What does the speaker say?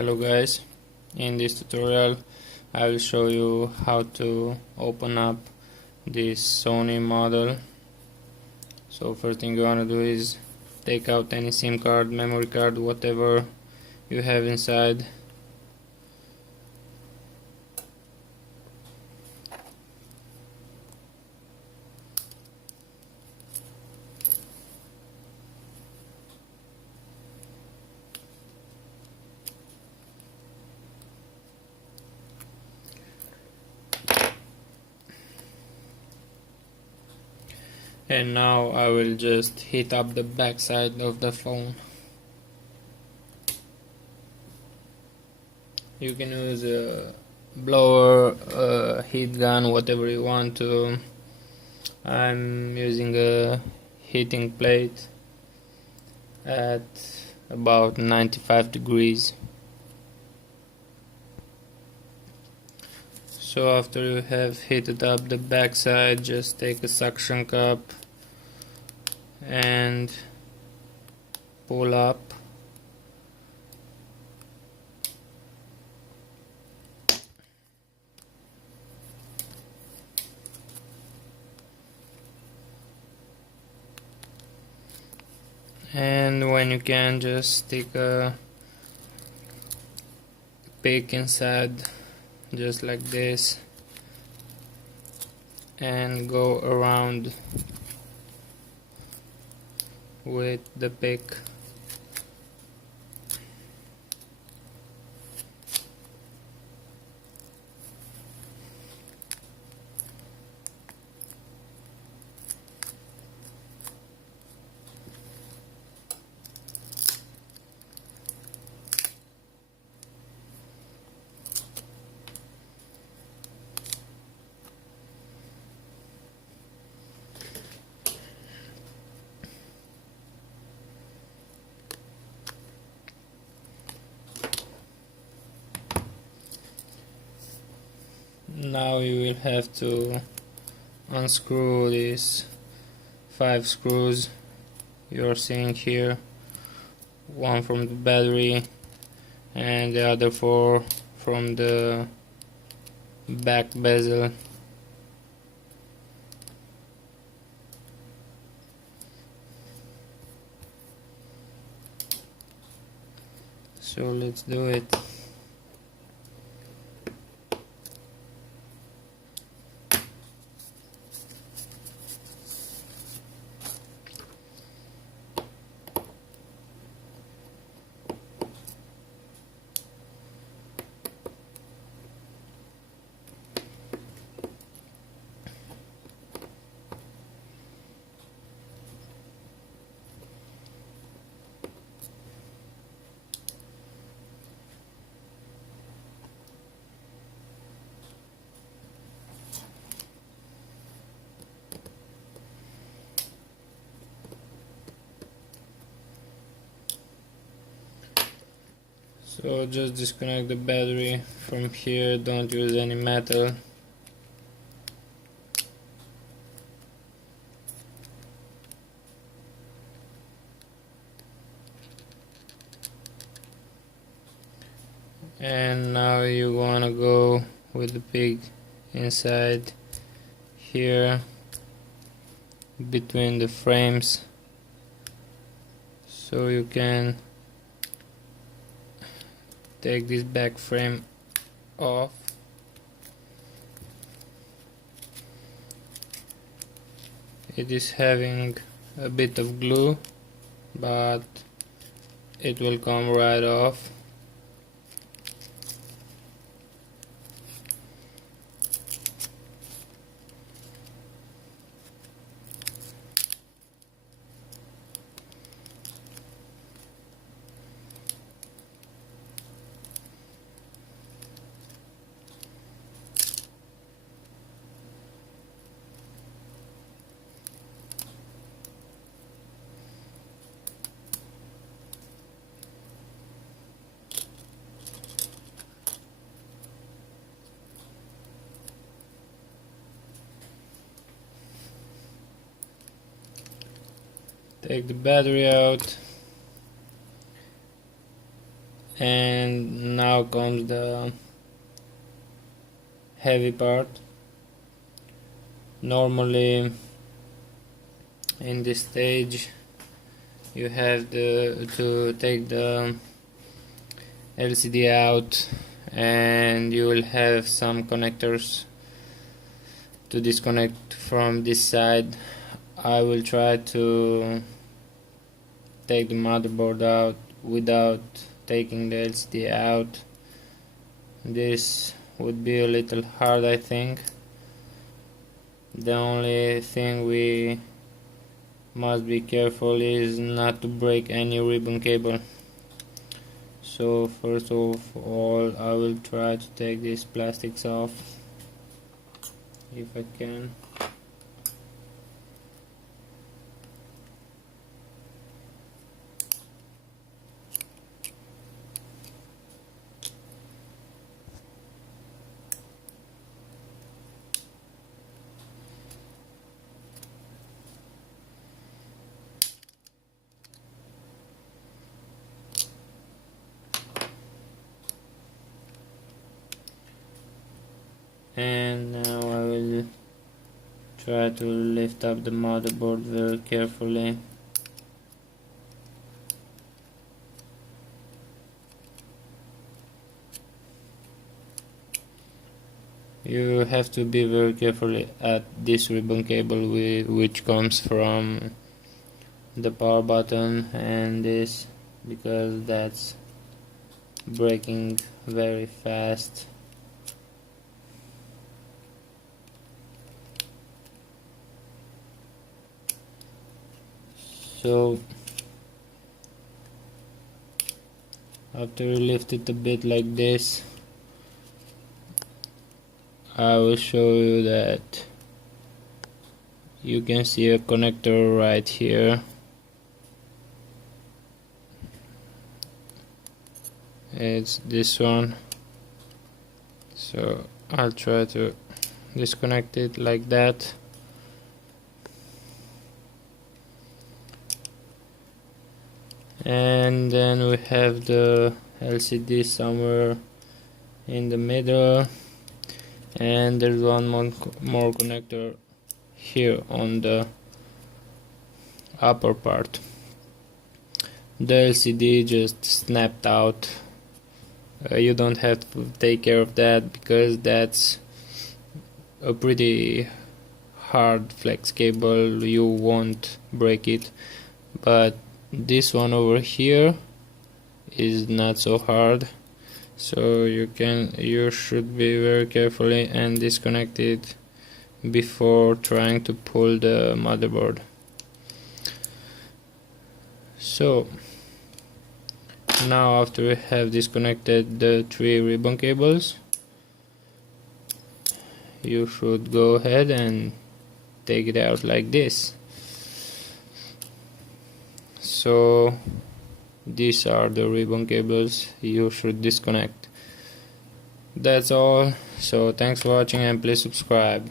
Hello guys, in this tutorial I will show you how to open up this Sony model. So first thing you want to do is take out any SIM card, memory card, whatever you have inside. And now I will just heat up the back side of the phone. You can use a blower, a heat gun, whatever you want to. I'm using a heating plate at about 95 degrees. So after you have heated up the backside, just take a suction cup and pull up. And when you can, just stick a pick inside, just like this, and go around with the pick. Now you will have to unscrew these 5 screws you're seeing here, one from the battery and the other 4 from the back bezel. So let's do it. So just disconnect the battery from here, don't use any metal. And now you wanna go with the pig inside here between the frames, so you can take this back frame off. It is having a bit of glue, but it will come right off. Take the battery out And now comes the heavy part. Normally in this stage you have to take the LCD out, and you will have some connectors to disconnect from this side. I will try to take the motherboard out without taking the LCD out. This would be a little hard, I think. The only thing we must be careful is not to break any ribbon cable. So first of all, I will try to take these plastics off if I can. And now I will try to lift up the motherboard very carefully. You have to be very careful at this ribbon cable which comes from the power button and this, because that's breaking very fast. So after you lift it a bit like this, I will show you that you can see a connector right here. It's this one. So I'll try to disconnect it like that. And then we have the LCD somewhere in the middle, and there's one more connector here on the upper part. The LCD just snapped out. You don't have to take care of that because that's a pretty hard flex cable, you won't break it, but this one over here is not so hard, so you should be very carefully and disconnect it before trying to pull the motherboard. So now after we have disconnected the 3 ribbon cables, you should go ahead and take it out like this. So these are the ribbon cables you should disconnect. That's all. So thanks for watching and please subscribe.